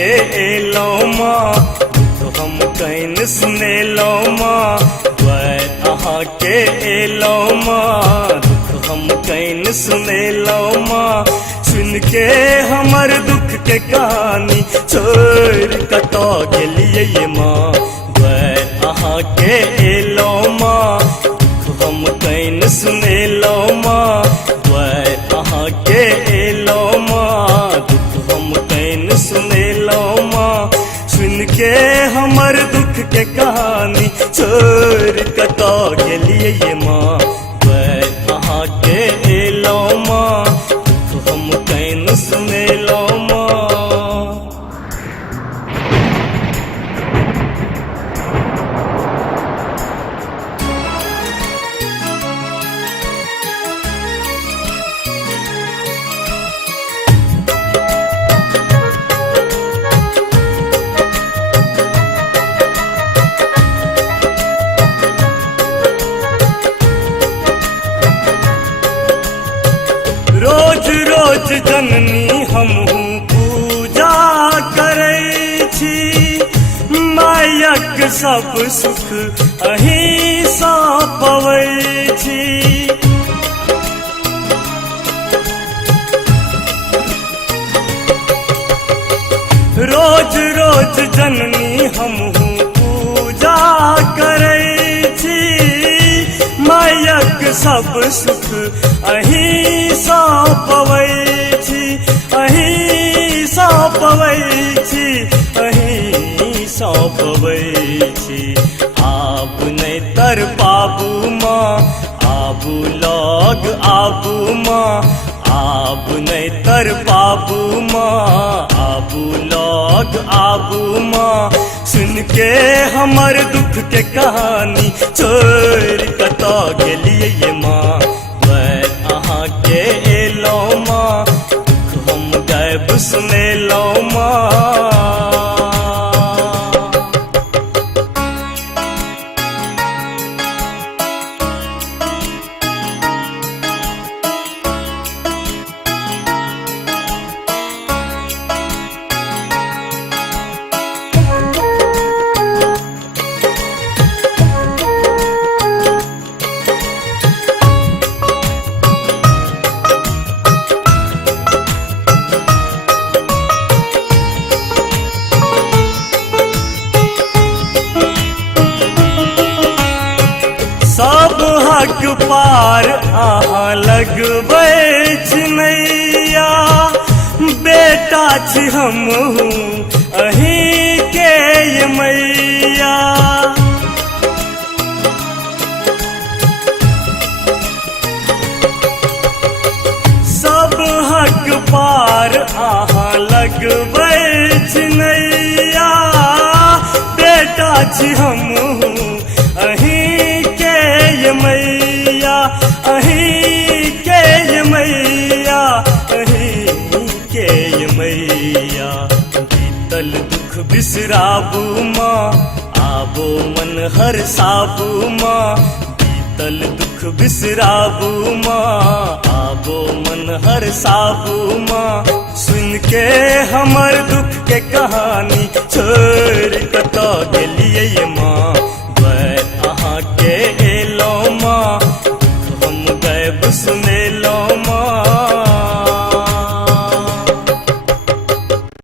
के एलो माँ दुख हम कैन सुनेलो माँ द्वैत अहाँ के एलो माँ दुख हम कैन सुनेलो माँ सुन के हमर दुख के कहानी छोड़ कतो गेलिए ये माँ द्वैत अहाँ के एलो माँ दुख हम कैन सुनेलो माँ द्वैत अहाँ के एलो माँ दुख हम कैन सुनेलो माँ सुन के हमर दुख के कहानी छोड़ कतो गेलिए ये माँ द्वैत अहाँ के एलो माँ दुख हम कैन सुनेलो माँ। रोज रोज जननी हमहूँ पूजा करै छी मायक सब सुख अहीं सा पबै छी रोज रोज जननी हमहूँ पूजा करै छी मायक सब सुख अहीं सा पबै छी अहीं सा पबै छी अहीं सा पबै छी आब नहि तर पाबू माँ आबू लग आबू माँ आब नहीं तर पाबू माँ आबू लग आबू माँ सुन के हमर दुख के कहानी छोड़ कतो गेलिए ये माँ द्वैत अहाँ के एलो माँ दुख हम गायब सुनेलो माँ। सब हक पार अहाँ लगबै छी नैया बेटा छी हमहूँ अहीं के ये मैया सब हक पार अहाँ लगबै छी नैया बेटा छी हमहूँ अहीं के ये मैया अहीं के ये मैया अहीं के ये मैया बीतल दुख बिसराबू माँ आबो मन हरसाबू माँ बीतल दुख बिसराबू माँ आबो मन हरसाबू माँ सुन के हमर दुख के कहानी छोड़ कतो गेलिए ये माँ द्वैत अहाँ के एलो माँ दुख हम गायब सुने